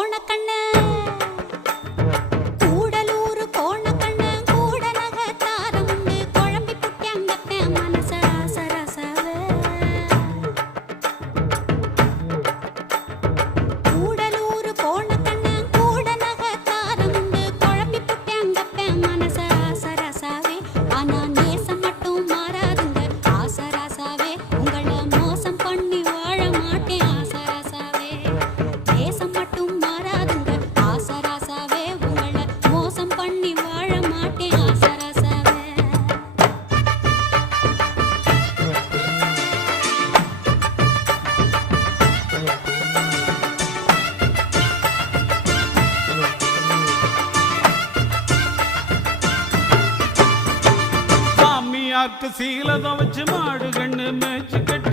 கோணக்கண்ணு கூடலூர் கோணக்கண்ணு கூட நக தாரம் உண்டு குழம்பி புட்டி அங்கத்த மனச சரசவ கூடலூர் கோணக்கண்ணு கூட நக தாரம் உண்டு குழம்பி தாயார்க்கு சீல துவச்சு மாடு கண்ணு மேய்ச்சு கட்டி